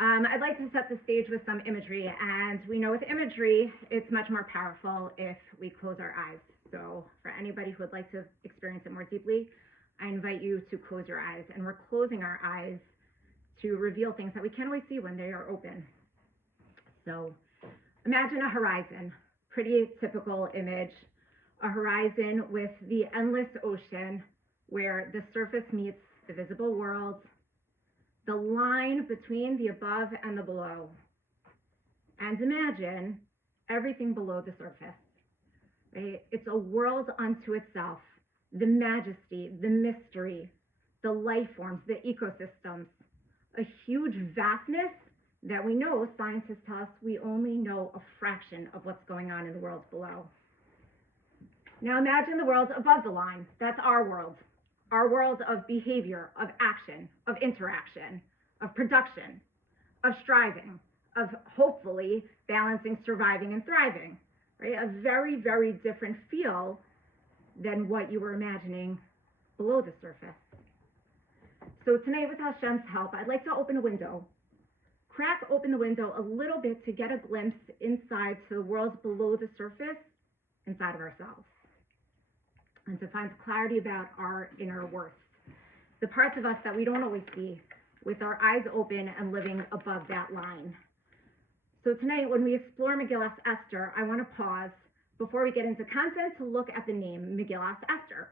I'd like to set the stage with some imagery, and we know with imagery, it's much more powerful if we close our eyes. So for anybody who would like to experience it more deeply, I invite you to close your eyes, and we're closing our eyes to reveal things that we can't always see when they are open. So imagine a horizon, pretty typical image, a horizon with the endless ocean where the surface meets the visible world, the line between the above and the below. And imagine everything below the surface, right? It's a world unto itself, the majesty, the mystery, the life forms, the ecosystems, a huge vastness that we know, scientists tell us, we only know a fraction of what's going on in the world below. Now imagine the world above the line. That's our world of behavior, of action, of interaction, of production, of striving, of hopefully balancing surviving and thriving, right? A very, very different feel than what you were imagining below the surface. So tonight, with Hashem's help, I'd like to open a window, crack open the window a little bit to get a glimpse inside to the worlds below the surface, inside of ourselves, and to find clarity about our inner worth, the parts of us that we don't always see, with our eyes open and living above that line. So tonight, when we explore Megillas Esther, I want to pause before we get into content to look at the name Megillas Esther.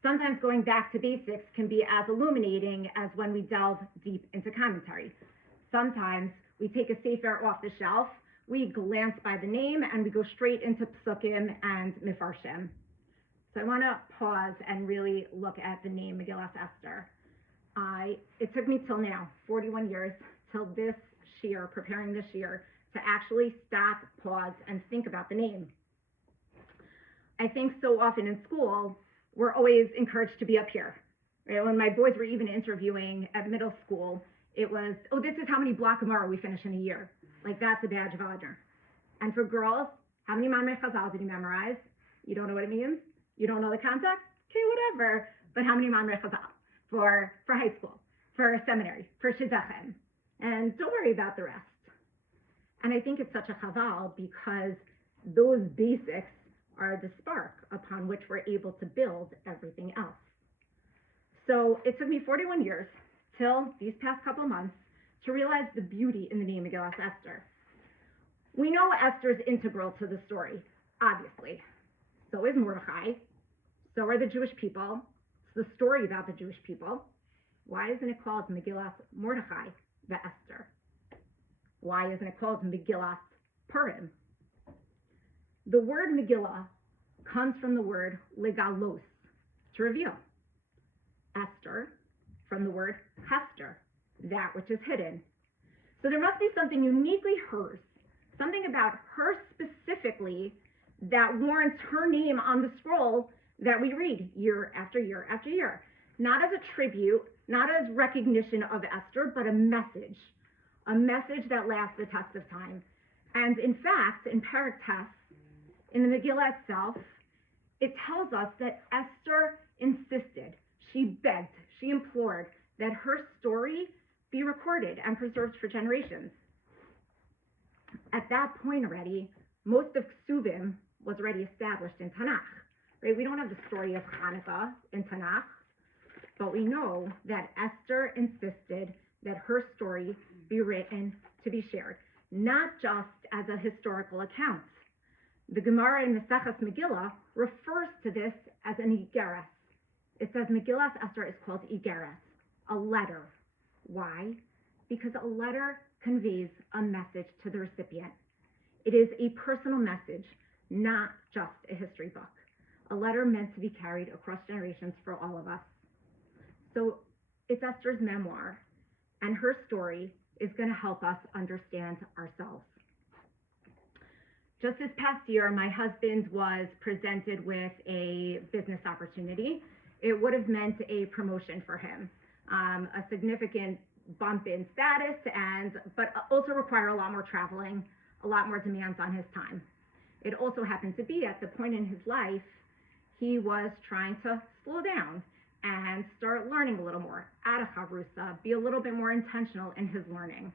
Sometimes going back to basics can be as illuminating as when we delve deep into commentary. Sometimes we take a sefer off the shelf, we glance by the name, and we go straight into psukim and mifarshim. So I want to pause and really look at the name Megillas Esther. It took me till now, 41 years, till this shiur, preparing this shiur, to actually stop, pause, and think about the name. I think so often in school, we're always encouraged to be up here. Right? When my boys were even interviewing at middle school, it was, oh, this is how many block Gemara we finish in a year. Like, that's a badge of honor. And for girls, how many Manmei Chazal did you memorize? You don't know what it means? You don't know the context? Okay, whatever. But how many Manmei Chazal? For high school, for seminary, for shidduchim. And don't worry about the rest. And I think it's such a chaval because those basics are the spark upon which we're able to build everything else. So it took me 41 years till these past couple months to realize the beauty in the name Megillas Esther. We know Esther's integral to the story, obviously. So is Mordechai. So are the Jewish people. It's the story about the Jewish people. Why isn't it called Megillas Mordechai ve'Esther? Why isn't it called Megillas Purim? The word Megillah comes from the word legalos, to reveal. Esther, from the word Hester, that which is hidden. So there must be something uniquely hers, something about her specifically that warrants her name on the scroll that we read year after year after year. Not as a tribute, not as recognition of Esther, but a message that lasts the test of time. And in fact, in Perek Tes, in the Megillah itself, it tells us that Esther insisted, she begged, she implored that her story be recorded and preserved for generations. At that point already, most of Ksuvim was already established in Tanakh. Right? We don't have the story of Hanukkah in Tanakh, but we know that Esther insisted that her story be written to be shared, not just as a historical account. The Gemara in Maseches Megillah refers to this as an Igeres. It says Megillas Esther is called Igeres, a letter. Why? Because a letter conveys a message to the recipient. It is a personal message, not just a history book. A letter meant to be carried across generations for all of us. So it's Esther's memoir, and her story is going to help us understand ourselves. Just this past year, my husband was presented with a business opportunity. It would have meant a promotion for him, a significant bump in status, but also require a lot more traveling, a lot more demands on his time. It also happened to be at the point in his life he was trying to slow down and start learning a little more, out of chavrusa, be a little bit more intentional in his learning.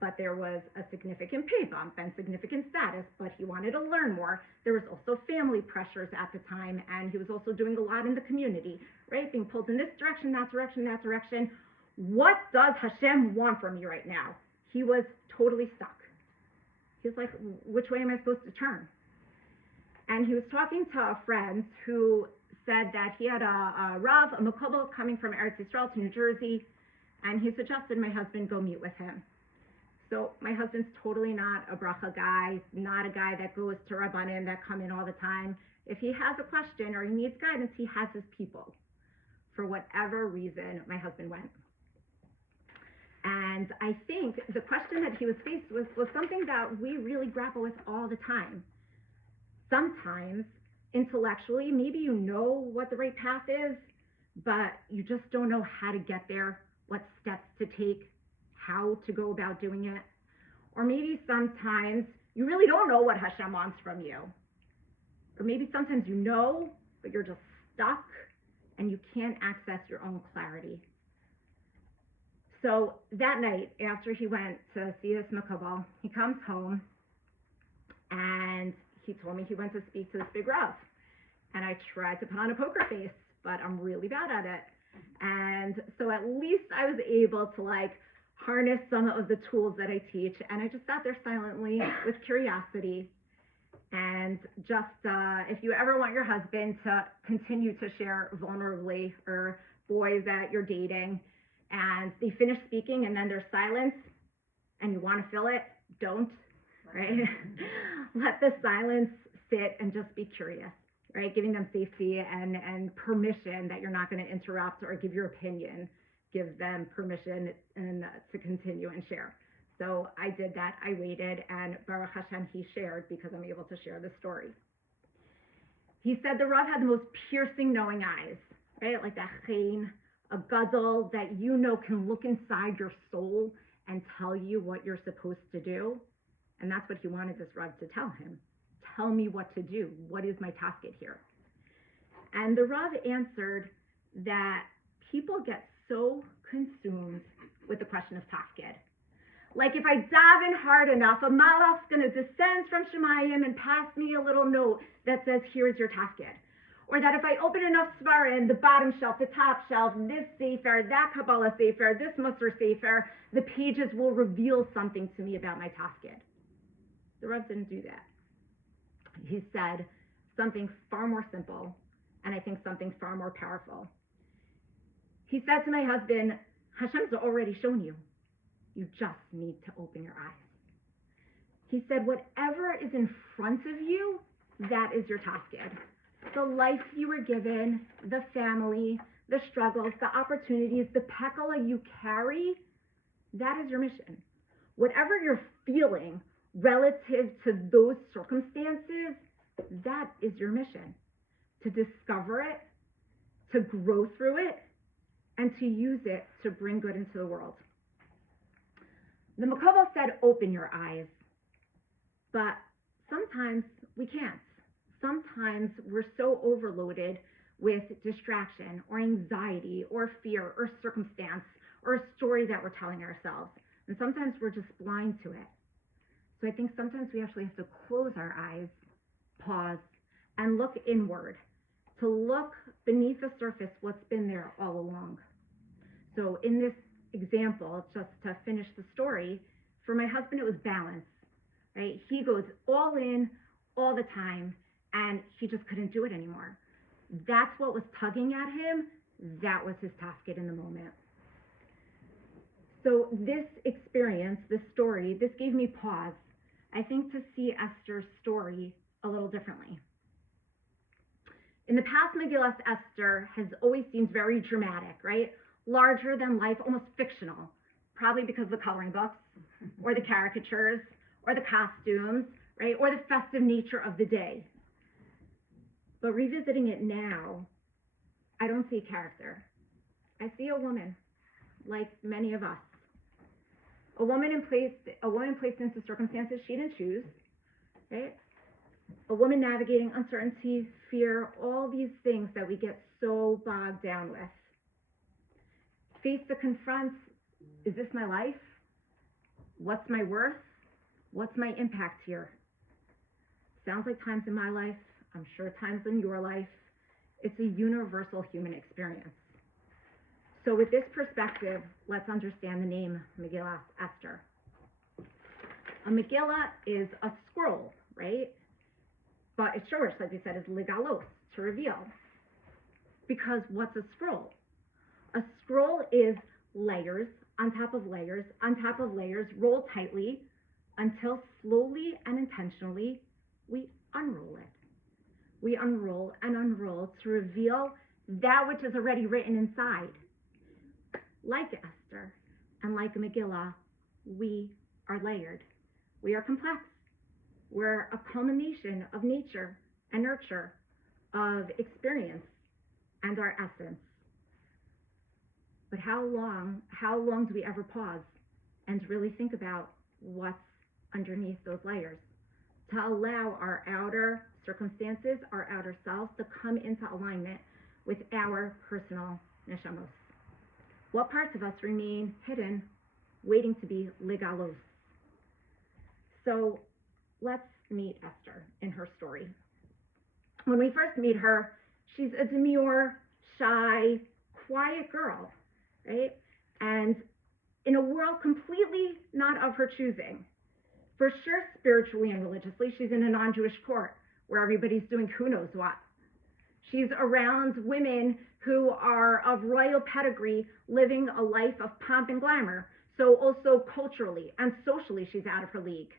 but there was a significant pay bump and significant status, but he wanted to learn more. There was also family pressures at the time, and he was also doing a lot in the community, right? Being pulled in this direction, that direction, that direction. What does Hashem want from me right now? He was totally stuck. He was like, which way am I supposed to turn? And he was talking to a friend who said that he had a Rav, a Makobel, coming from Eretz Yisrael to New Jersey, and he suggested my husband go meet with him. So my husband's totally not a bracha guy, not a guy that goes to Rabbanim that come in all the time. If he has a question or he needs guidance, he has his people. For whatever reason, my husband went. And I think the question that he was faced with was something that we really grapple with all the time. Sometimes, intellectually, maybe you know what the right path is, but you just don't know how to get there, what steps to take, how to go about doing it. Or maybe sometimes you really don't know what Hashem wants from you. Or maybe sometimes you know, but you're just stuck and you can't access your own clarity. So that night, after he went to see his Makabal, he comes home and he told me he went to speak to this big Rav. And I tried to put on a poker face, but I'm really bad at it. And so at least I was able to harness some of the tools that I teach. And I just sat there silently with curiosity. And just, if you ever want your husband to continue to share vulnerably, or boys that you're dating, and they finish speaking and then there's silence and you want to fill it, don't, right? Let the silence sit and just be curious, right? Giving them safety and permission that you're not going to interrupt or give your opinion. Give them permission and to continue and share. So I did that. I waited, and Baruch Hashem, he shared because I'm able to share the story. He said the Rav had the most piercing knowing eyes, right? Like that chain, a gadol that can look inside your soul and tell you what you're supposed to do. And that's what he wanted this Rav to tell him. Tell me what to do. What is my tafkid here? And the Rav answered that people get so consumed with the question of tafkid. Like if I daven hard enough, a malach's going to descend from Shemayim and pass me a little note that says, here's your tafkid. Or that if I open enough svarim, the bottom shelf, the top shelf, this sefer, that Kabbalah sefer, this Musar sefer, the pages will reveal something to me about my tafkid. The Rav didn't do that. He said something far more simple, and I think something far more powerful. He said to my husband, Hashem's already shown you. You just need to open your eyes. He said, whatever is in front of you, that is your tafkid. The life you were given, the family, the struggles, the opportunities, the pekala you carry, that is your mission. Whatever you're feeling relative to those circumstances, that is your mission. To discover it, to grow through it, and to use it to bring good into the world. The Makobel said, open your eyes. But sometimes we can't. Sometimes we're so overloaded with distraction or anxiety or fear or circumstance or a story that we're telling ourselves. And sometimes we're just blind to it. So I think sometimes we actually have to close our eyes, pause, and look inward, to look beneath the surface what's been there all along. So in this example, just to finish the story, for my husband it was balance, right? He goes all in all the time, and he just couldn't do it anymore. That's what was tugging at him. That was his tafkid in the moment. So this experience, this story, this gave me pause, I think, to see Esther's story a little differently. In the past, Megillas Esther has always seemed very dramatic, right? Larger than life, almost fictional, probably because of the coloring books or the caricatures or the costumes, right? Or the festive nature of the day. But revisiting it now, I don't see a character. I see a woman, like many of us. A woman placed into circumstances she didn't choose, right? A woman navigating uncertainty, fear, all these things that we get so bogged down with. Faced to confront, is this my life? What's my worth? What's my impact here? Sounds like times in my life. I'm sure times in your life. It's a universal human experience. So with this perspective, let's understand the name Megillas Esther. A Megillah is a scroll, right? But its shortish, like we said, is legalos, to reveal. Because what's a scroll? A scroll is layers on top of layers on top of layers, rolled tightly until slowly and intentionally we unroll it. We unroll and unroll to reveal that which is already written inside. Like Esther and like a Megillah, we are layered. We are complex. We're a culmination of nature and nurture, of experience and our essence. But how long do we ever pause and really think about what's underneath those layers? To allow our outer circumstances, our outer selves to come into alignment with our personal neshamos. What parts of us remain hidden, waiting to be legalos? So let's meet Esther in her story. When we first meet her, she's a demure, shy, quiet girl, right? And in a world completely not of her choosing. For sure, spiritually and religiously, she's in a non-Jewish court where everybody's doing who knows what. She's around women who are of royal pedigree, living a life of pomp and glamour. So also culturally and socially, she's out of her league.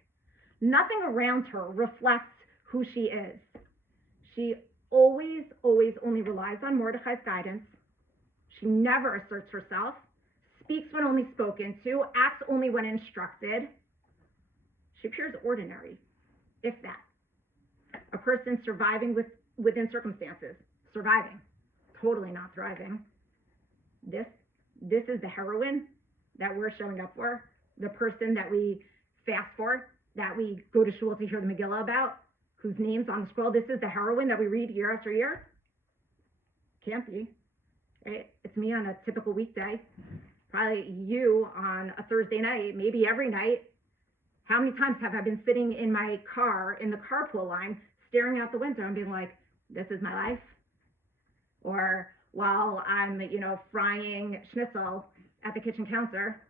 Nothing around her reflects who she is. She always only relies on Mordechai's guidance. She never asserts herself, speaks when only spoken to, acts only when instructed. She appears ordinary, if that. A person surviving within circumstances. Surviving, totally not thriving. This is the heroine that we're showing up for, the person that we fast for, that we go to shul to hear the Megillah about, whose name's on the scroll. This is the heroine that we read year after year. Can't be, right? It's me on a typical weekday. Probably you on a Thursday night, maybe every night. How many times have I been sitting in my car, in the carpool line, staring out the window and being like, this is my life? Or while I'm, frying schnitzel at the kitchen counter,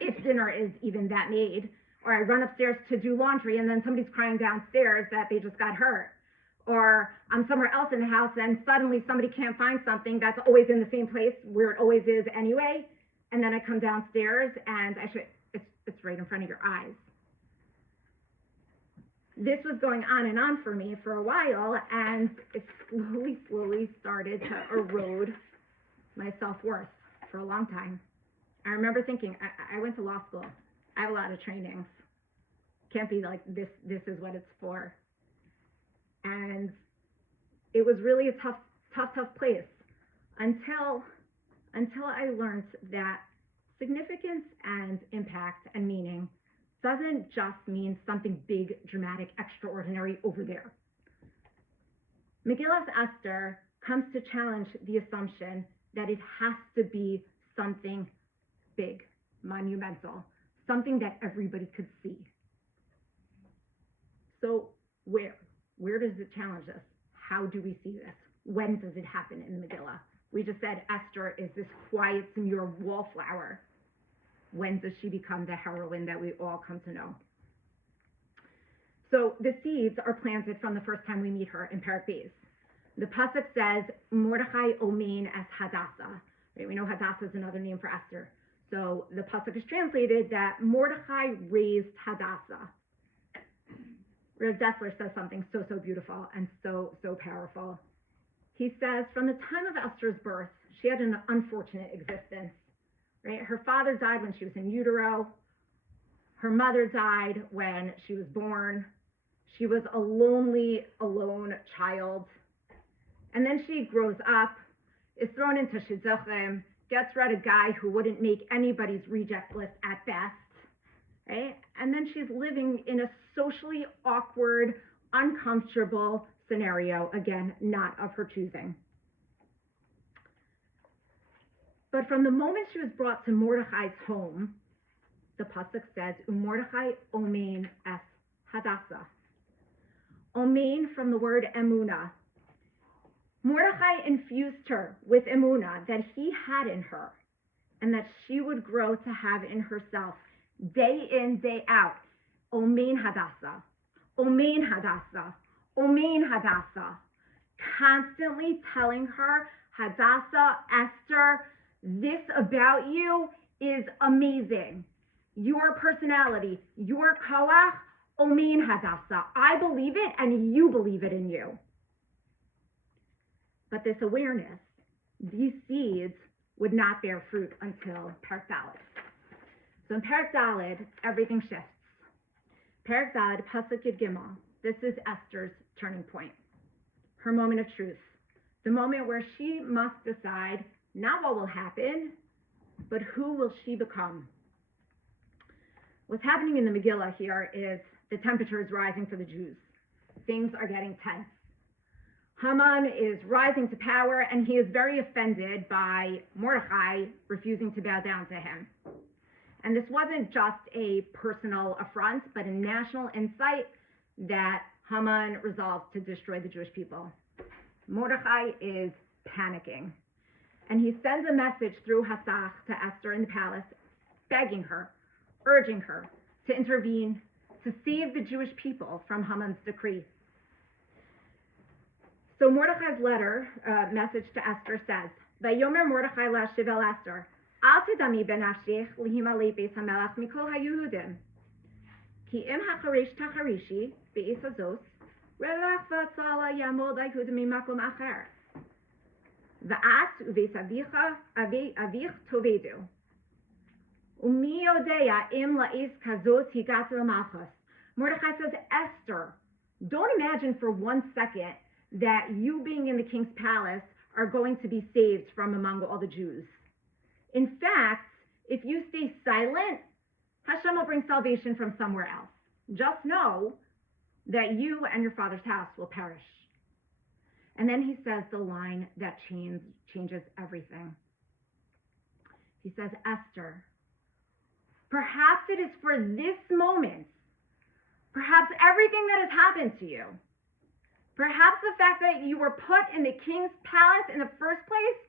if dinner is even that made, or I run upstairs to do laundry and then somebody's crying downstairs that they just got hurt, or I'm somewhere else in the house and suddenly somebody can't find something that's always in the same place where it always is anyway, and then I come downstairs and it's right in front of your eyes. This was going on and on for me for a while, and it slowly started to erode my self-worth for a long time. I remember thinking, I went to law school. I have a lot of trainings. Can't be like this is what it's for. And it was really a tough place until I learned that significance and impact and meaning doesn't just mean something big, dramatic, extraordinary over there. Megillas Esther comes to challenge the assumption that it has to be something big, monumental, something that everybody could see. So where does it challenge us? How do we see this? When does it happen in the Megillah? We just said Esther is this quiet, demure wallflower. When does she become the heroine that we all come to know? So the seeds are planted from the first time we meet her in Perek Beis. The pasuk says, Mordechai omein es Hadassah. Right? We know Hadassah is another name for Esther. So the pasuk is translated that Mordechai raised Hadassah. Rav Dessler says something so beautiful and so powerful. He says, from the time of Esther's birth, she had an unfortunate existence. Right? Her father died when she was in utero. Her mother died when she was born. She was a lonely, alone child. And then she grows up, is thrown into shidduchim, gets rid of a guy who wouldn't make anybody's reject list at best. Right? And then she's living in a socially awkward, uncomfortable scenario, again, not of her choosing. But from the moment she was brought to Mordechai's home, the pasuk says, "Umordechai omein es Hadassah." Omein from the word emuna. Mordechai infused her with emuna that he had in her and that she would grow to have in herself day in, day out. Omein Hadassah, Omein Hadassah, Omein Hadassah. Constantly telling her, Hadassah, Esther, this about you is amazing. Your personality, your koach, Omein Hadassah. I believe it and you believe it in you. But this awareness, these seeds would not bear fruit until Perek Daled. So in Perek Daled, everything shifts. Perek Daled, Pasuk Yud Gimel. This is Esther's turning point. Her moment of truth. The moment where she must decide not what will happen, but who will she become. What's happening in the Megillah here is the temperature is rising for the Jews. Things are getting tense. Haman is rising to power, and he is very offended by Mordechai refusing to bow down to him. And this wasn't just a personal affront, but a national insight that Haman resolves to destroy the Jewish people. Mordechai is panicking, and he sends a message through Hasach to Esther in the palace, begging her, urging her to intervene, to save the Jewish people from Haman's decree. So Mordechai's letter, message to Esther says, "Vayomer Mordechai lashiv el Esther, al tidami benafshich lihimalei beis hamelach mikol haYehudim, ki im hacharesh tacharishi beis hazos, revach v'atzala yamod haYehudim mimakom acher, v'at uveis avich tovedu, umi yodea im la'is kazos higat l'malchus." Mordechai says, Esther, don't imagine for 1 second that you being in the king's palace are going to be saved from among all the Jews. In fact, if you stay silent, Hashem will bring salvation from somewhere else. Just know that you and your father's house will perish. And then he says the line that changes everything. He says, Esther, perhaps it is for this moment, perhaps everything that has happened to you, perhaps the fact that you were put in the king's palace in the first place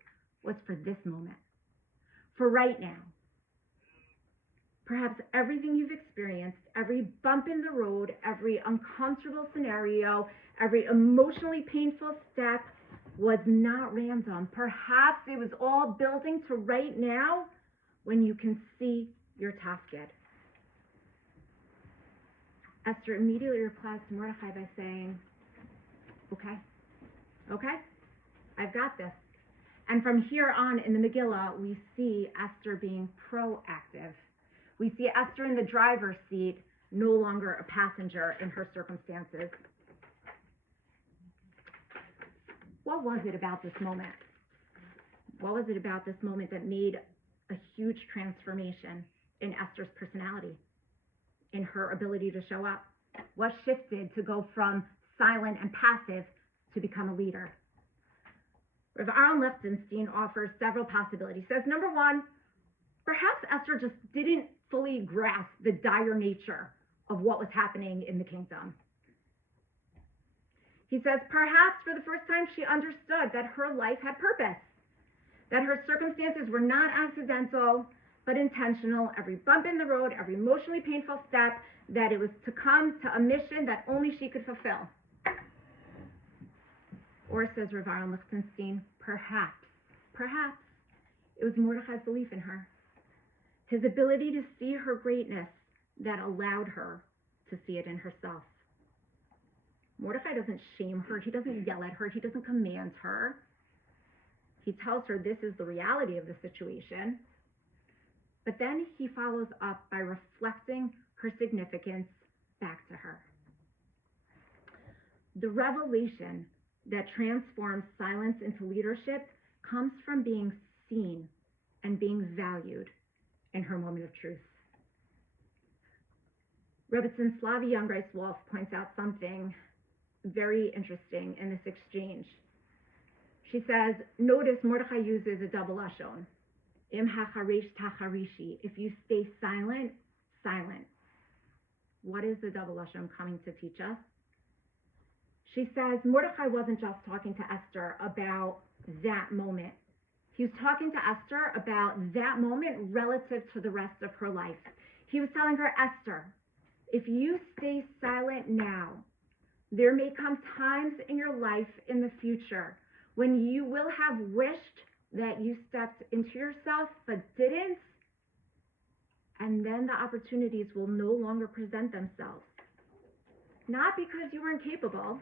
was for this moment, for right now. Perhaps everything you've experienced, every bump in the road, every uncomfortable scenario, every emotionally painful step was not random. Perhaps it was all building to right now when you can see your tafkid. Esther immediately replies to Mordechai by saying, okay, I've got this. And from here on in the Megillah, we see Esther being proactive. We see Esther in the driver's seat, no longer a passenger in her circumstances. What was it about this moment? What was it about this moment that made a huge transformation in Esther's personality, in her ability to show up? What shifted to go from silent and passive to become a leader? Rav Aaron Lichtenstein offers several possibilities. He says, number one, perhaps Esther just didn't fully grasp the dire nature of what was happening in the kingdom. He says, perhaps for the first time she understood that her life had purpose, that her circumstances were not accidental, but intentional. Every bump in the road, every emotionally painful step, that it was to come to a mission that only she could fulfill. Or, says Rav Aaron Lichtenstein, perhaps it was Mordechai's belief in her, his ability to see her greatness that allowed her to see it in herself. Mordechai doesn't shame her, he doesn't yell at her, he doesn't command her. He tells her this is the reality of the situation. But then he follows up by reflecting her significance back to her. The revelation that transforms silence into leadership comes from being seen and being valued in her moment of truth. Rebbetzin Slavi Youngreis Wolf points out something very interesting in this exchange. She says, notice Mordechai uses a double lashon. Im hacharesh tacharishi. If you stay silent, silent. What is the double Lashon coming to teach us? She says Mordechai wasn't just talking to Esther about that moment. He was talking to Esther about that moment relative to the rest of her life. He was telling her, Esther, if you stay silent now, there may come times in your life in the future when you will have wished that you stepped into yourself but didn't, and then the opportunities will no longer present themselves. Not because you weren't capable,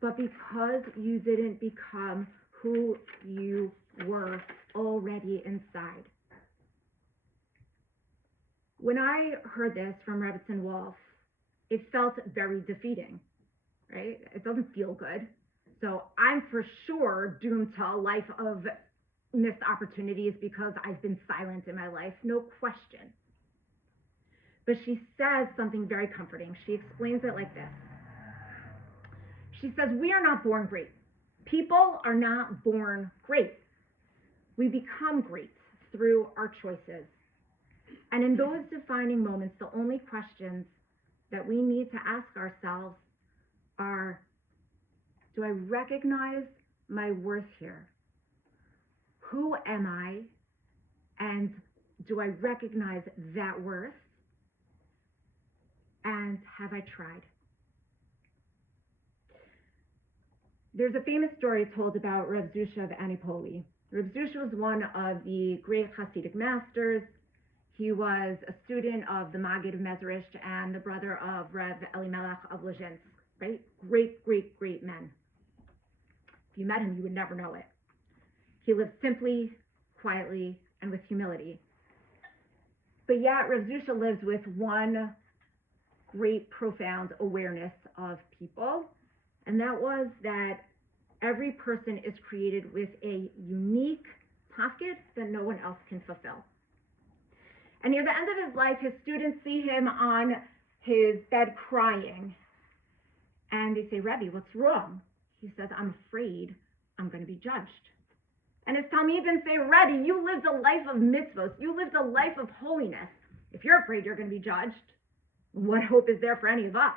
but because you didn't become who you were already inside. When I heard this from Rebbetzin Wolf, it felt very defeating, right? It doesn't feel good. So I'm for sure doomed to a life of missed opportunities because I've been silent in my life, no question. But she says something very comforting. She explains it like this. She says, we are not born great. People are not born great. We become great through our choices. And in those defining moments, the only questions that we need to ask ourselves are, do I recognize my worth here? Who am I? And do I recognize that worth? And have I tried? There's a famous story told about Reb Zusha of Anipoli. Reb Zusha was one of the great Hasidic masters. He was a student of the Maggid of Mezrich and the brother of Reb Elimelech of Lezhinsk, right? Great, great, great men. If you met him, you would never know it. He lived simply, quietly, and with humility. But yet, Reb Zusha lives with one great, profound awareness of people, and that was that every person is created with a unique tafkid that no one else can fulfill. And near the end of his life, his students see him on his bed crying, and they say, Rebbe, what's wrong? He says, I'm afraid I'm going to be judged. And his Talmidim say, Rebbe, you lived a life of mitzvos. You lived a life of holiness. If you're afraid you're going to be judged, what hope is there for any of us?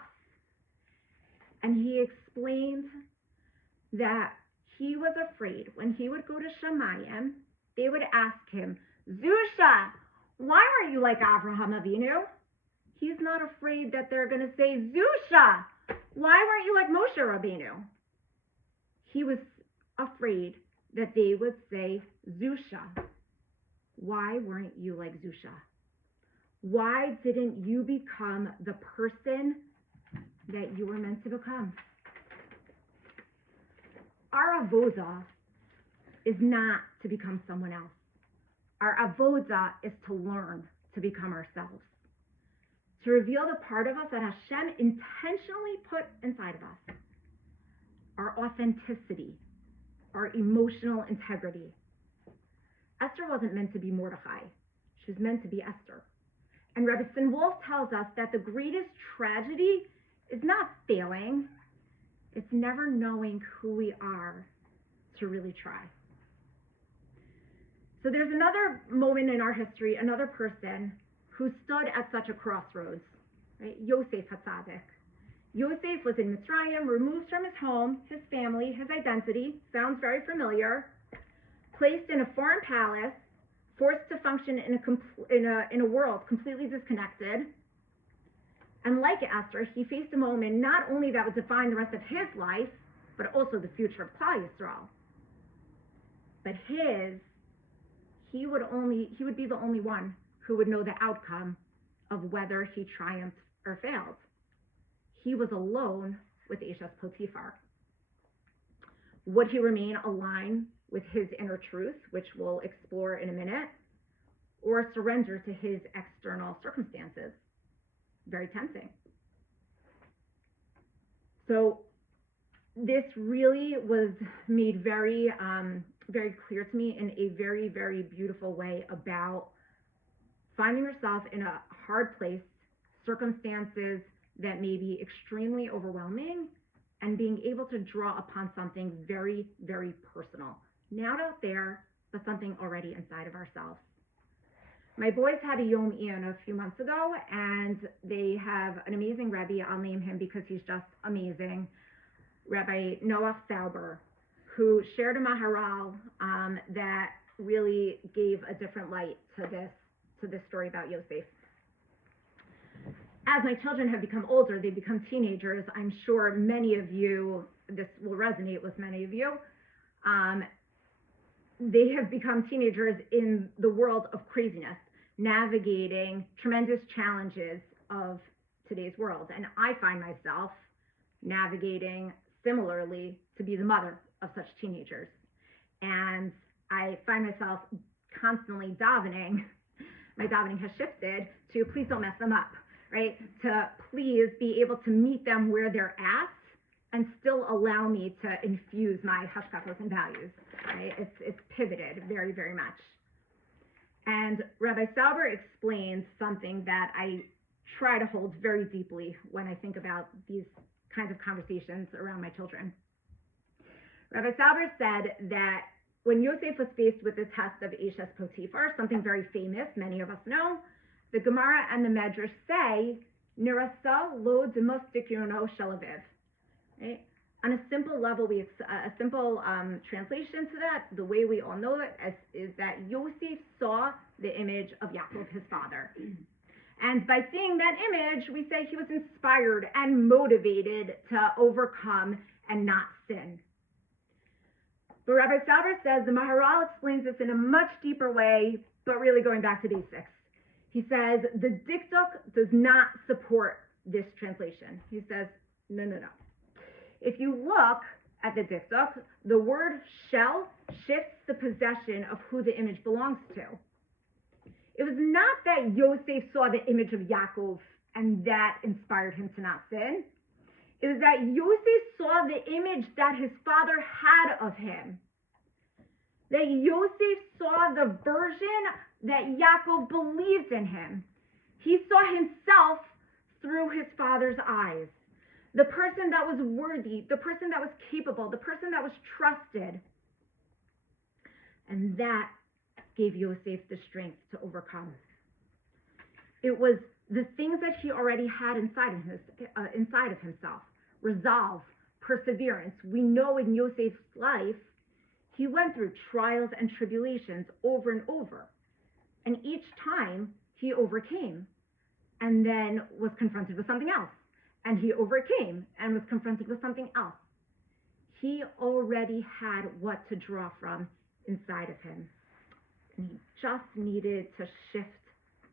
And he explained that he was afraid when he would go to Shamayim, they would ask him, Zusha, why aren't you like Avraham Avinu? He's not afraid that they're going to say, Zusha, why weren't you like Moshe Rabbeinu? He was afraid that they would say, Zusha, why weren't you like Zusha? Why didn't you become the person that you were meant to become? Our avoda is not to become someone else. Our avoda is to learn to become ourselves, to reveal the part of us that Hashem intentionally put inside of us, our authenticity, our emotional integrity. Esther wasn't meant to be Mordechai. She was meant to be Esther. And Rebbetzin Wolf tells us that the greatest tragedy is not failing, it's never knowing who we are to really try. So there's another moment in our history, another person who stood at such a crossroads, right? Yosef HaTzadik. Yosef was in Mitzrayim, removed from his home, his family, his identity, sounds very familiar, placed in a foreign palace, forced to function in a world completely disconnected. And like Esther, he faced a moment not only that would define the rest of his life, but also the future of Klal Yisrael. But he would be the only one who would know the outcome of whether he triumphed or failed. He was alone with Eshes Potiphar. Would he remain aligned with his inner truth, which we'll explore in a minute, or surrender to his external circumstances? Very tempting. So this really was made very, very clear to me in a very, very beautiful way about finding yourself in a hard place, circumstances that may be extremely overwhelming, and being able to draw upon something very, very personal. Not out there, but something already inside of ourselves. My boys had a Yom Ian a few months ago, and they have an amazing Rebbe. I'll name him because he's just amazing. Rabbi Noah Sauber, who shared a Maharal that really gave a different light to this story about Yosef. As my children have become older, they become teenagers. I'm sure many of you, this will resonate with many of you. They have become teenagers in the world of craziness, navigating tremendous challenges of today's world. And I find myself navigating similarly to be the mother of such teenagers. And I find myself constantly davening. My davening has shifted to please don't mess them up, right? To please be able to meet them where they're at and still allow me to infuse my hashkafos and values, right? It's pivoted very, very much. And Rabbi Sauber explains something that I try to hold very deeply when I think about these kinds of conversations around my children. Rabbi Sauber said that when Yosef was faced with the test of Eshes Potiphar, something very famous, many of us know, the Gemara and the Medrash say, Nirasa lo demostikirono shelaviv. Right? On a simple level, a simple translation to that, the way we all know it is that Yosef saw the image of Yaakov, his father. And by seeing that image, we say he was inspired and motivated to overcome and not sin. But Rabbi Sauber says the Maharal explains this in a much deeper way, but really going back to basics. He says the dikduk does not support this translation. He says, no. If you look at the dikduk, the word shel shifts the possession of who the image belongs to. It was not that Yosef saw the image of Yaakov and that inspired him to not sin. It was that Yosef saw the image that his father had of him. That Yosef saw the version that Yaakov believed in him. He saw himself through his father's eyes. The person that was worthy, the person that was capable, the person that was trusted. And that gave Yosef the strength to overcome. It was the things that he already had inside of himself. Resolve, perseverance. We know in Yosef's life, he went through trials and tribulations over and over. And each time he overcame and then was confronted with something else. And he overcame and was confronted with something else. He already had what to draw from inside of him. And he just needed to shift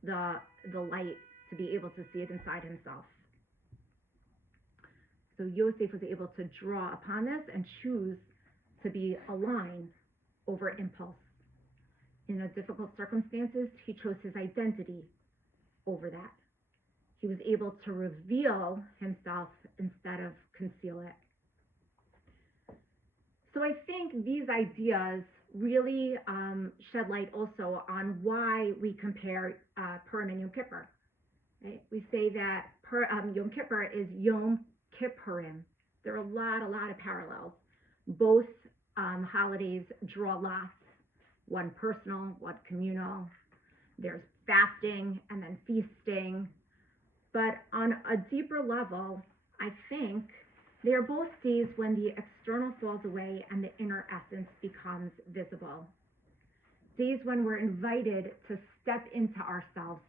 the light to be able to see it inside himself. So Yosef was able to draw upon this and choose to be a line over impulse. In difficult circumstances, he chose his identity over that. He was able to reveal himself instead of conceal it. So I think these ideas really shed light also on why we compare Purim and Yom Kippur. Right? We say that Yom Kippur is Yom Kippurim. There are a lot of parallels. Both holidays draw lots, one personal, one communal. There's fasting and then feasting. But on a deeper level, I think they are both days when the external falls away and the inner essence becomes visible. Days when we're invited to step into ourselves,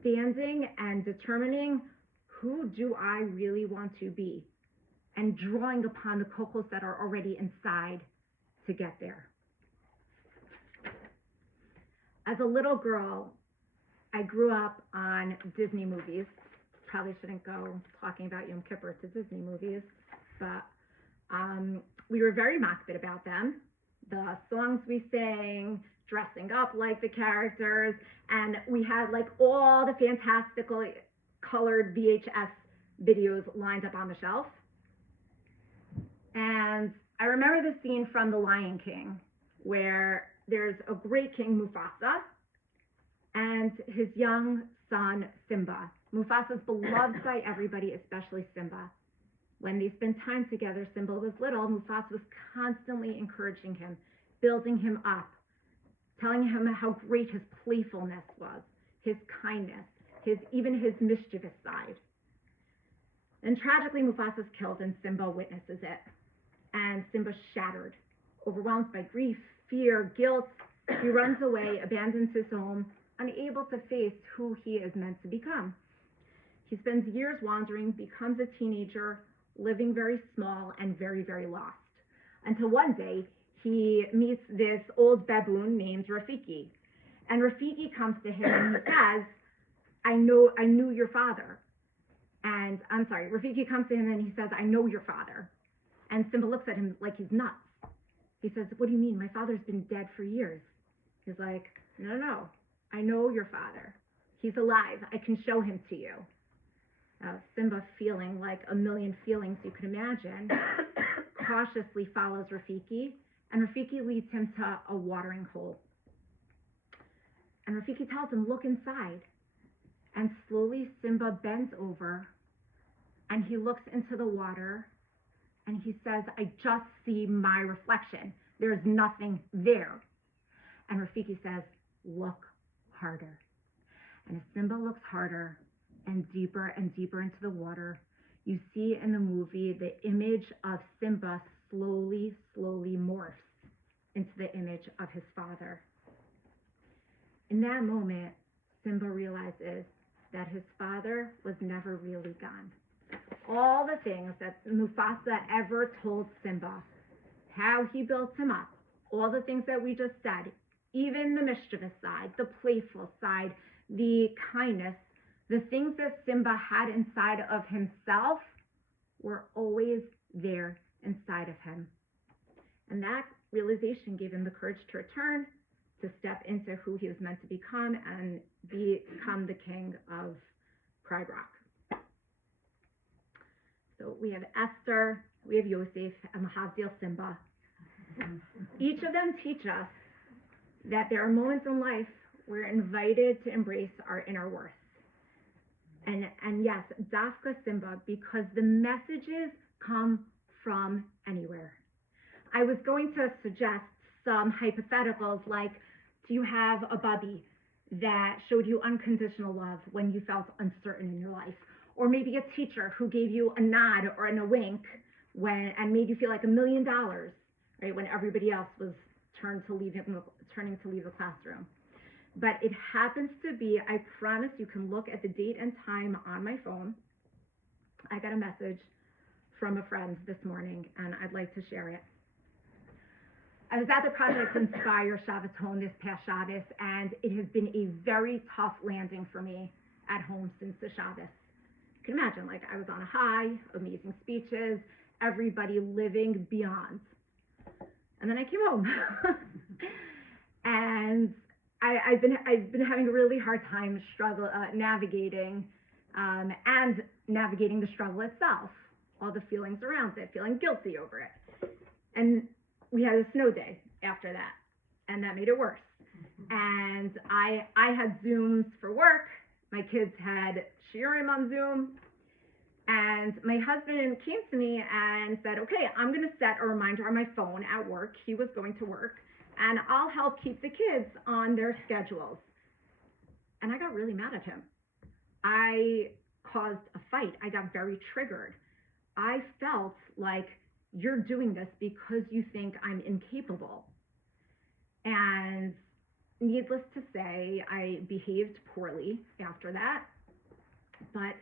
standing and determining who do I really want to be, and drawing upon the kokos that are already inside to get there. As a little girl, I grew up on Disney movies. Probably shouldn't go talking about Yom Kippur to Disney movies, but we were very makbid about them. The songs we sang, dressing up like the characters, and we had like all the fantastically colored VHS videos lined up on the shelf. And I remember the scene from The Lion King where there's a great king, Mufasa, and his young son, Simba. Mufasa's beloved by everybody, especially Simba. When they spent time together, Simba was little, Mufasa was constantly encouraging him, building him up, telling him how great his playfulness was. his kindness, even his mischievous side. And tragically, Mufasa's killed and Simba witnesses it. And Simba's shattered, overwhelmed by grief, fear, guilt. He runs away, abandons his home, unable to face who he is meant to become. He spends years wandering, becomes a teenager, living very small and very, very lost. Until one day, he meets this old baboon named Rafiki. And Rafiki comes to him and he says, I knew your father. And I'm sorry, Rafiki comes to him and he says, I know your father. And Simba looks at him like he's nuts. He says, what do you mean? My father's been dead for years. He's like, no, I know your father. He's alive. I can show him to you. Simba, feeling like a million feelings you could imagine, cautiously follows Rafiki, and Rafiki leads him to a watering hole. And Rafiki tells him, look inside. And slowly Simba bends over, and he looks into the water, and he says, I just see my reflection. There's nothing there. And Rafiki says, look harder. And as Simba looks harder and deeper into the water, you see in the movie the image of Simba slowly morphs into the image of his father. In that moment, Simba realizes that his father was never really gone. All the things that Mufasa ever told Simba, how he built him up, all the things that we just said, even the mischievous side, the playful side, the kindness, the things that Simba had inside of himself were always there inside of him. And that realization gave him the courage to return, to step into who he was meant to become and become the king of Pride Rock. So we have Esther, we have Yosef, and Mahavdil Simba. Each of them teach us that there are moments in life we're invited to embrace our inner worth. And yes, Dafka Simba, because the messages come from anywhere. I was going to suggest some hypotheticals like, do you have a bubby that showed you unconditional love when you felt uncertain in your life? Or maybe a teacher who gave you a nod or a wink and made you feel like $1 million, right, when everybody else was turning to leave the classroom. But it happens to be, I promise you can look at the date and time on my phone. I got a message from a friend this morning, and I'd like to share it. I was at the Project Inspire Shabbaton this past Shabbos, and it has been a very tough landing for me at home since the Shabbos. You can imagine, like, I was on a high, amazing speeches, everybody living beyond. And then I came home. And I've been having a really hard time navigating the struggle itself, all the feelings around it, feeling guilty over it. And we had a snow day after that, and that made it worse. And I had Zooms for work. My kids had Shiurim on Zoom. And my husband came to me and said, okay, I'm going to set a reminder on my phone at work. He was going to work. And I'll help keep the kids on their schedules. And I got really mad at him. I caused a fight. I got very triggered. I felt like you're doing this because you think I'm incapable. And needless to say, I behaved poorly after that. But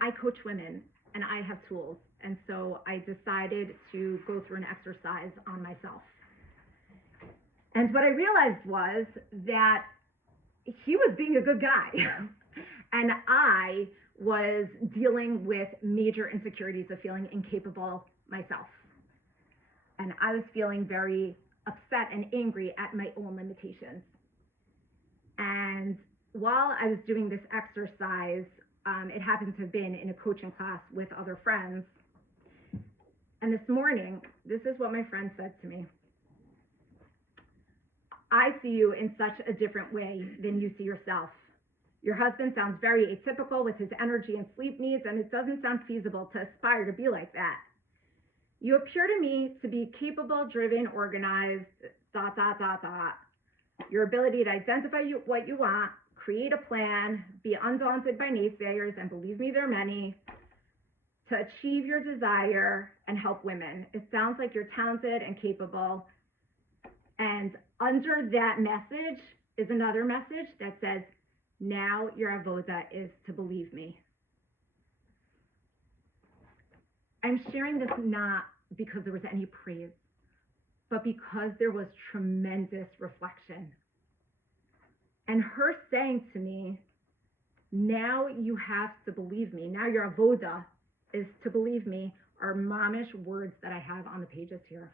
I coach women and I have tools. And so I decided to go through an exercise on myself. And what I realized was that he was being a good guy. And I was dealing with major insecurities of feeling incapable myself. And I was feeling very upset and angry at my own limitations. And while I was doing this exercise, it happened to have been in a coaching class with other friends. And this morning, this is what my friend said to me. I see you in such a different way than you see yourself. Your husband sounds very atypical with his energy and sleep needs, and it doesn't sound feasible to aspire to be like that. You appear to me to be capable, driven, organized, ... Your ability to identify what you want, create a plan, be undaunted by naysayers, and believe me, there are many, to achieve your desire and help women. It sounds like you're talented and capable. And under that message is another message that says, now your avoda is to believe me. I'm sharing this not because there was any praise, but because there was tremendous reflection. And her saying to me, now you have to believe me, now your avoda is to believe me, are mamish words that I have on the pages here.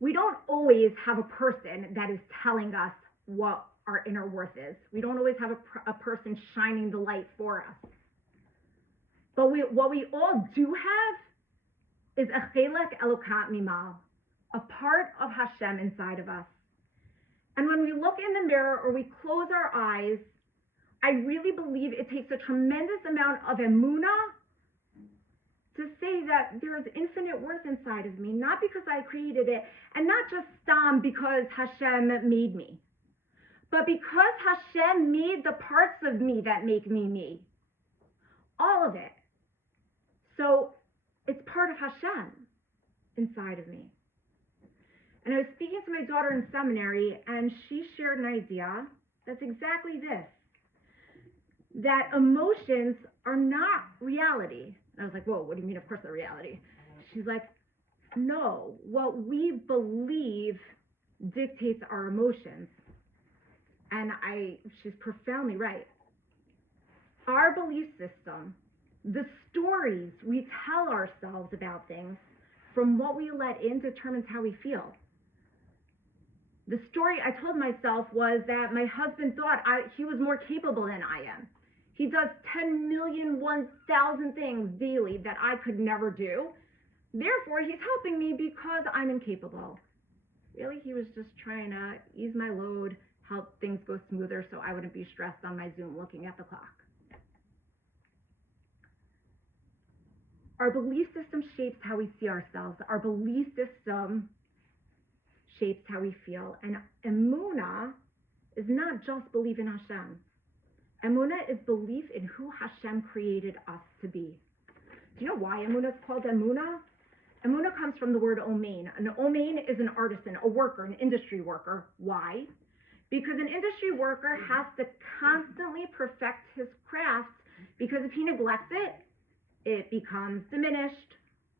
We don't always have a person that is telling us what our inner worth is. We don't always have a person shining the light for us. But what we all do have is a chelek elokat mimal, a part of Hashem inside of us. And when we look in the mirror or we close our eyes, I really believe it takes a tremendous amount of emunah to say that there is infinite worth inside of me, not because I created it, and not just because Hashem made me, but because Hashem made the parts of me that make me me. All of it. So it's part of Hashem inside of me. And I was speaking to my daughter in seminary, and she shared an idea that's exactly this, that emotions are not reality. And I was like, whoa, what do you mean, of course they're reality? She's like, no, what we believe dictates our emotions. And she's profoundly right. Our belief system, the stories we tell ourselves about things, from what we let in determines how we feel. The story I told myself was that my husband thought he was more capable than I am. He does 10 million, 1,000 things daily that I could never do. Therefore, he's helping me because I'm incapable. Really, he was just trying to ease my load, help things go smoother so I wouldn't be stressed on my Zoom looking at the clock. Our belief system shapes how we see ourselves. Our belief system shapes how we feel. And emunah is not just belief in Hashem. Emunah is belief in who Hashem created us to be. Do you know why emunah is called emunah? Emunah comes from the word omein. An omein is an artisan, a worker, an industry worker. Why? Because an industry worker has to constantly perfect his craft, because if he neglects it, it becomes diminished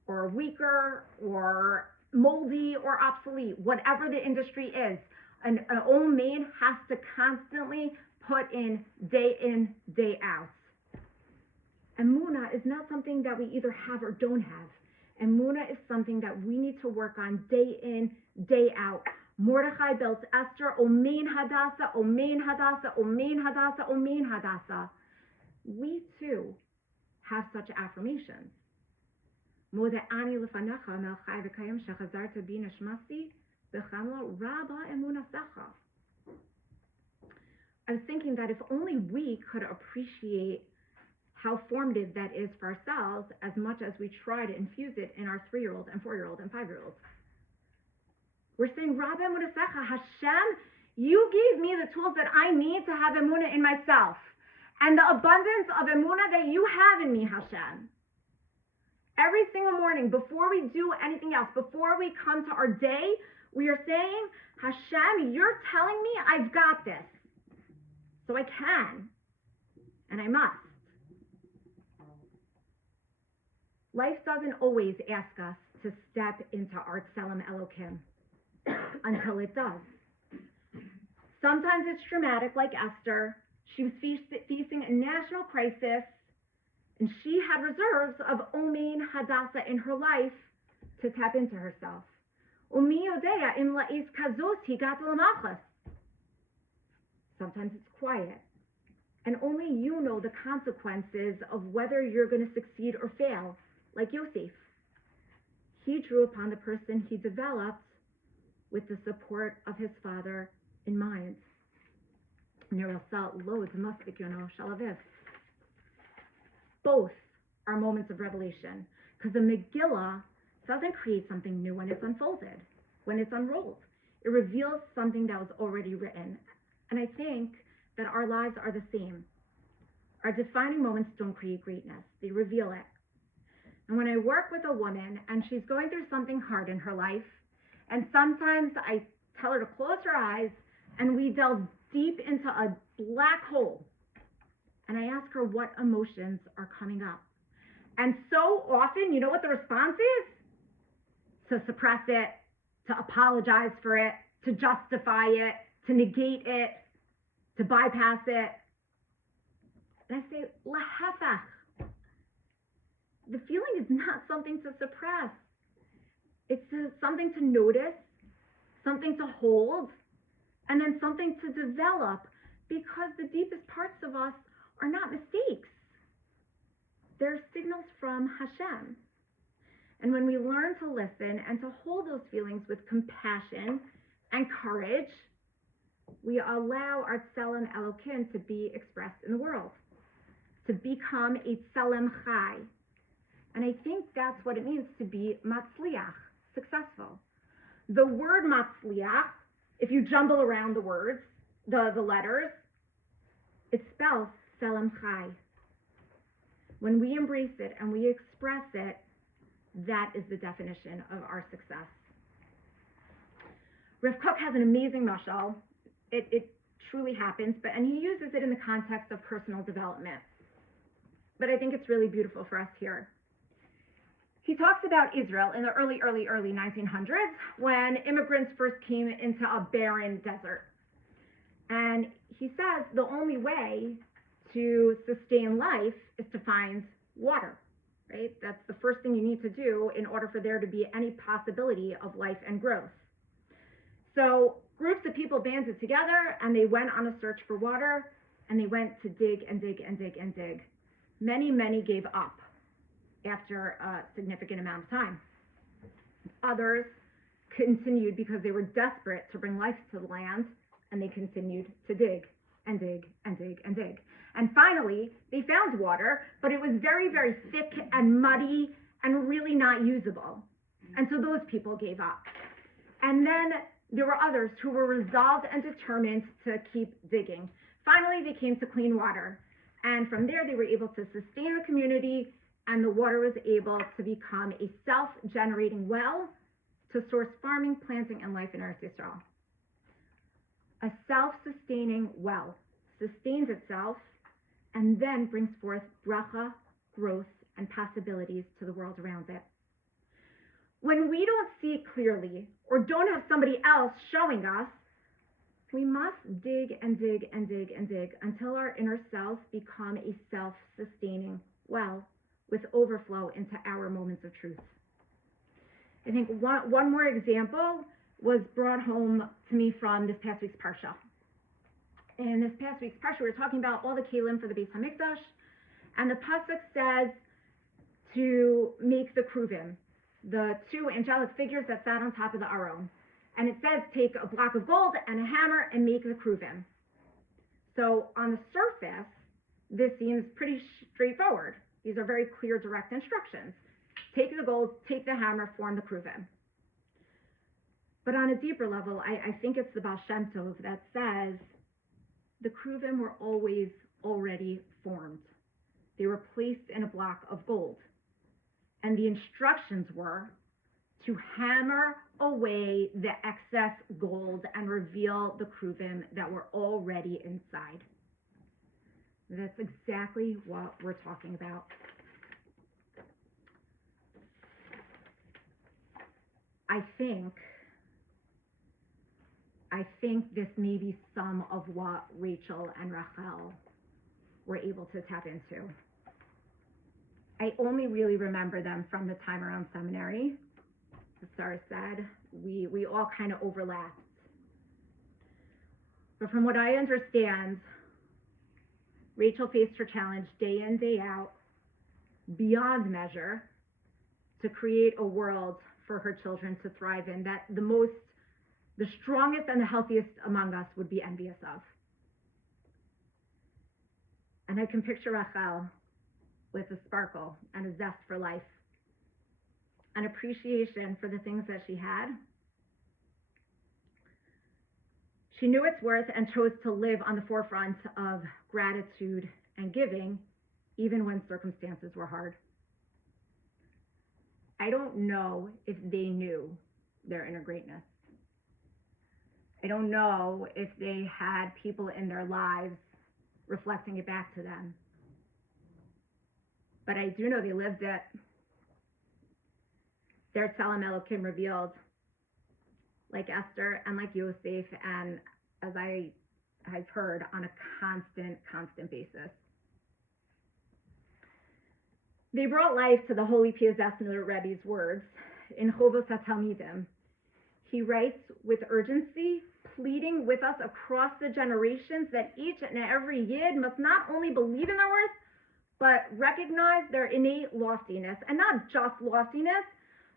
or weaker or moldy or obsolete, whatever the industry is. An omein has to constantly put in, day out. Emunah is not something that we either have or don't have. Emunah is something that we need to work on day in, day out. Mordechai built Esther, Omein Hadassah, Omein Hadassah, Omein Hadassah, Omein Hadassah. We too have such affirmations. Moda'ani lefanecha melchai v'kayim shechazarta bi nishmasi v'chamla rabba emunasecha. I was thinking that if only we could appreciate how formative that is for ourselves as much as we try to infuse it in our 3-year-old and 4-year-old and 5-year-olds. We're saying, Rabbi Emunasecha, Hashem, you gave me the tools that I need to have emunah in myself, and the abundance of emunah that you have in me, Hashem. Every single morning, before we do anything else, before we come to our day, we are saying, Hashem, you're telling me I've got this. So I can, and I must. Life doesn't always ask us to step into our Tselem Elokim until it does. Sometimes it's dramatic, like Esther. She was facing a national crisis, and she had reserves of Omein Hadassah in her life to tap into herself. Umi yodea im la'is kazos higat l'malchus. Sometimes it's quiet, and only you know the consequences of whether you're going to succeed or fail, like Yosef. He drew upon the person he developed with the support of his father in mind. Both are moments of revelation, because the Megillah doesn't create something new when it's unfolded, when it's unrolled. It reveals something that was already written. And I think that our lives are the same. Our defining moments don't create greatness, they reveal it. And when I work with a woman and she's going through something hard in her life, and sometimes I tell her to close her eyes and we delve deep into a black hole, and I ask her what emotions are coming up. And so often, you know what the response is? To suppress it, to apologize for it, to justify it, to negate it, to bypass it. And I say, lahefach. The feeling is not something to suppress. It's something to notice, something to hold, and then something to develop, because the deepest parts of us are not mistakes. They're signals from Hashem. And when we learn to listen and to hold those feelings with compassion and courage, we allow our Tselem Elokim to be expressed in the world, to become a Tselem Chai. And I think that's what it means to be Matzliach, successful. The word Matzliach, if you jumble around the words, the letters, it spells Tselem Chai. When we embrace it and we express it, that is the definition of our success. Rav Kook has an amazing mashal. It truly happens, and he uses it in the context of personal development. But I think it's really beautiful for us here. He talks about Israel in the early 1900s, when immigrants first came into a barren desert. And he says the only way to sustain life is to find water, right? That's the first thing you need to do in order for there to be any possibility of life and growth. So groups of people banded together and they went on a search for water, and they went to dig and dig and dig and dig. Many gave up after a significant amount of time. Others continued because they were desperate to bring life to the land, and they continued to dig and dig and dig and dig. And finally, they found water, but it was very thick and muddy and really not usable. And so those people gave up. And then there were others who were resolved and determined to keep digging. Finally, they came to clean water. And from there, they were able to sustain the community, and the water was able to become a self-generating well to source farming, planting, and life in Eretz Yisrael. A self-sustaining well sustains itself and then brings forth bracha, growth, and possibilities to the world around it. When we don't see it clearly or don't have somebody else showing us, we must dig and dig and dig and dig until our inner selves become a self-sustaining well with overflow into our moments of truth. I think one more example was brought home to me from this past week's Parsha. In this past week's Parsha, we were talking about all the kelim for the Beis HaMikdash, and the pasuk says to make the kruvim, the two angelic figures that sat on top of the aron. And it says take a block of gold and a hammer and make the kruvim. So on the surface, this seems pretty straightforward. These are very clear, direct instructions. Take the gold, take the hammer, form the kruvim. But on a deeper level, I think it's the Baal Shem Tov that says the kruvim were always already formed. They were placed in a block of gold. And the instructions were to hammer away the excess gold and reveal the kruvim that were already inside. That's exactly what we're talking about. I think this may be some of what Rachel and Rachel were able to tap into. I only really remember them from the time around seminary. As Sarah said, we all kind of overlapped. But from what I understand, Rachel faced her challenge day in, day out, beyond measure, to create a world for her children to thrive in that the strongest and the healthiest among us would be envious of. And I can picture Rachel with a sparkle and a zest for life, an appreciation for the things that she had. She knew its worth and chose to live on the forefront of gratitude and giving, even when circumstances were hard. I don't know if they knew their inner greatness. I don't know if they had people in their lives reflecting it back to them. But I do know they lived it. Their Tzelem Elokim revealed, like Esther and like Yosef, and as I've heard, on a constant basis. They brought life to the holy Piaseczner Rebbe's words in Chovos HaTalmidim. He writes with urgency, pleading with us across the generations that each and every Yid must not only believe in their worth, but recognize their innate loftiness, and not just loftiness,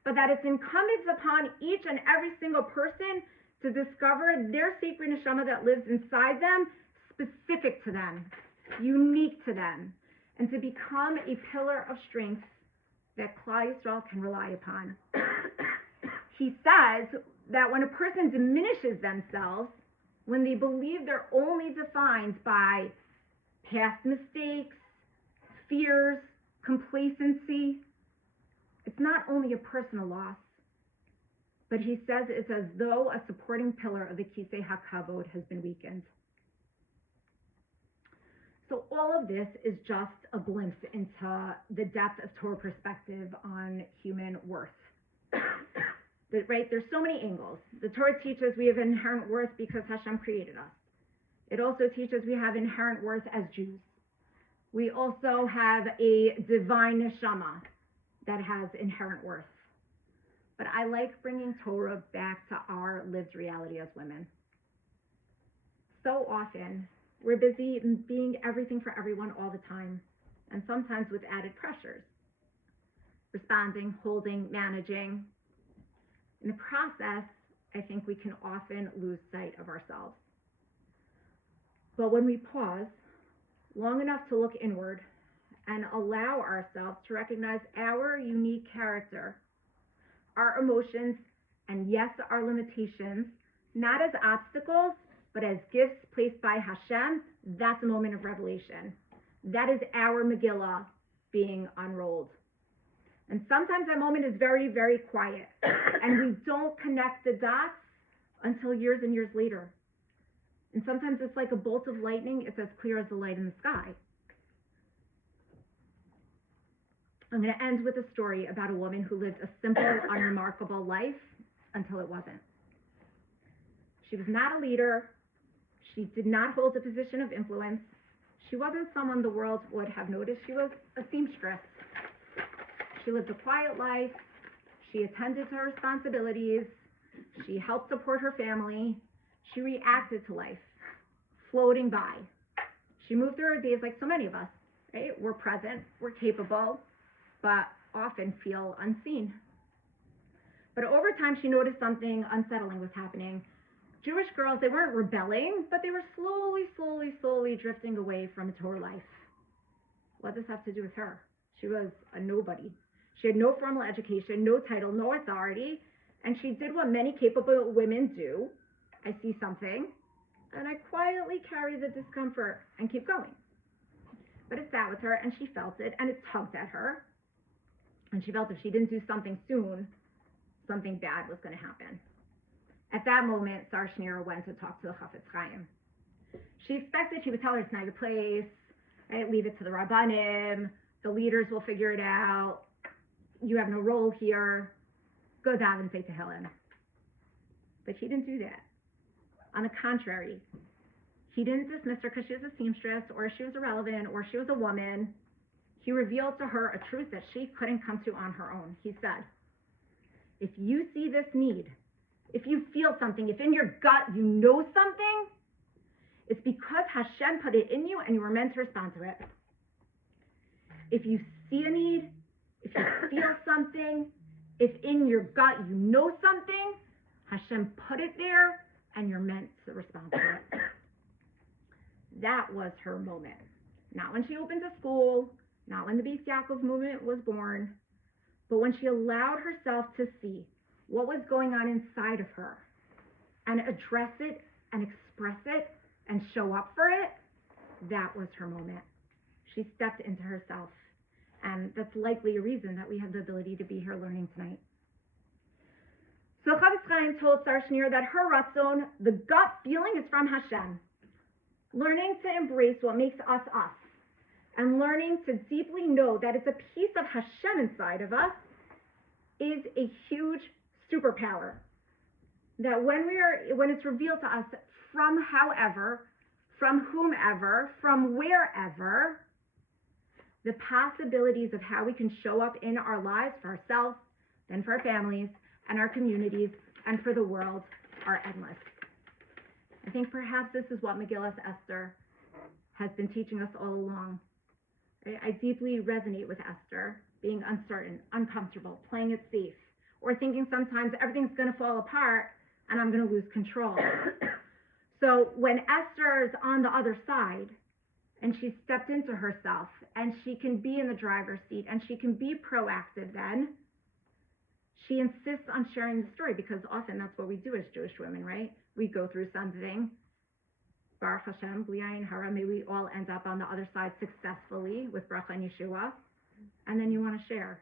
but that it's incumbent upon each and every single person to discover their sacred neshama that lives inside them, specific to them, unique to them, and to become a pillar of strength that Klal Yisrael can rely upon. He says that when a person diminishes themselves, when they believe they're only defined by past mistakes, fears, complacency, it's not only a personal loss, but he says it's as though a supporting pillar of the Kisei HaKavod has been weakened. So all of this is just a glimpse into the depth of Torah perspective on human worth. Right? There's so many angles. The Torah teaches we have inherent worth because Hashem created us. It also teaches we have inherent worth as Jews. We also have a divine neshama that has inherent worth. But I like bringing Torah back to our lived reality as women. So often, we're busy being everything for everyone all the time, and sometimes with added pressures. Responding, holding, managing. In the process, I think we can often lose sight of ourselves. But when we pause long enough to look inward and allow ourselves to recognize our unique character, our emotions, and yes, our limitations, not as obstacles, but as gifts placed by Hashem, that's a moment of revelation. That is our Megillah being unrolled. And sometimes that moment is very, very quiet, and we don't connect the dots until years and years later. And sometimes it's like a bolt of lightning. It's as clear as the light in the sky. I'm going to end with a story about a woman who lived a simple, unremarkable life until it wasn't. She was not a leader. She did not hold a position of influence. She wasn't someone the world would have noticed. She was a seamstress. She lived a quiet life. She attended to her responsibilities. She helped support her family. She reacted to life, floating by. She moved through her days like so many of us, right? We're present, we're capable, but often feel unseen. But over time, she noticed something unsettling was happening. Jewish girls, they weren't rebelling, but they were slowly drifting away from a Torah life. What does this have to do with her? She was a nobody. She had no formal education, no title, no authority, and she did what many capable women do. I see something, and I quietly carry the discomfort and keep going. But it sat with her, and she felt it, and it tugged at her. And she felt if she didn't do something soon, something bad was going to happen. At that moment, Sar Shnira went to talk to the Chafetz Chaim. She expected he would tell her it's not your place, right? Leave it to the Rabbanim, the leaders will figure it out, you have no role here, go down and say Tehillim. But he didn't do that. On the contrary, he didn't dismiss her because she was a seamstress, or she was irrelevant, or she was a woman. He revealed to her a truth that she couldn't come to on her own. He said, if you see this need, if you feel something, if in your gut you know something, it's because Hashem put it in you and you were meant to respond to it. If you see a need, if you feel something, if in your gut you know something, Hashem put it there and you're meant to respond to it. That was her moment. Not when she opened a school, not when the Beis Yaakov movement was born, but when she allowed herself to see what was going on inside of her and address it and express it and show up for it, that was her moment. She stepped into herself. And that's likely a reason that we have the ability to be here learning tonight. So Chavis Chaim told Sar Shneur that her ratzon, the gut feeling, is from Hashem. Learning to embrace what makes us us, and learning to deeply know that it's a piece of Hashem inside of us, is a huge superpower. That when it's revealed to us from however, from whomever, from wherever, the possibilities of how we can show up in our lives for ourselves, and for our families, and our communities, and for the world are endless. I think perhaps this is what Megillas Esther has been teaching us all along. I deeply resonate with Esther, being uncertain, uncomfortable, playing it safe, or thinking sometimes everything's going to fall apart and I'm going to lose control. So when Esther is on the other side and she stepped into herself and she can be in the driver's seat and she can be proactive, then she insists on sharing the story, because often that's what we do as Jewish women, right? We go through something. Baruch Hashem, Bli Ayin Hara, may we all end up on the other side successfully with Bracha and Yeshua. And then you want to share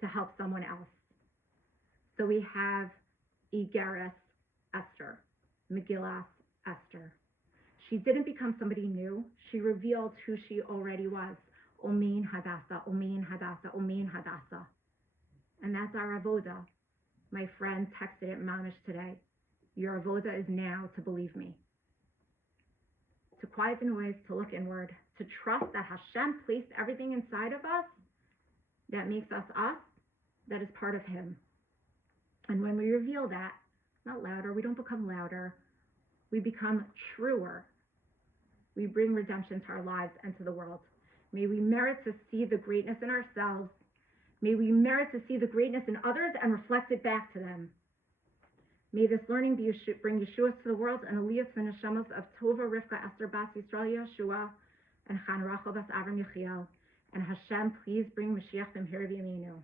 to help someone else. So we have Megillas Esther, Megillas Esther. She didn't become somebody new. She revealed who she already was. Omin Hadassah, Omin Hadassah, Omin Hadassah. And that's our avoda. My friend texted it mamish today. Your avoda is now to believe me. To quiet the noise, to look inward, to trust that Hashem placed everything inside of us that makes us us, that is part of Him. And when we reveal that, not louder, we don't become louder, we become truer. We bring redemption to our lives and to the world. May we merit to see the greatness in ourselves. May we merit to see the greatness in others and reflect it back to them. May this learning bring Yeshua to the world and aliyah to the neshamos of Tova, Rivka, Esther, Bas Yisrael, Yeshua, and Chan Rachel, Bas Avram, Yechiel. And Hashem, please bring Mashiach b'mhira b'yameinu.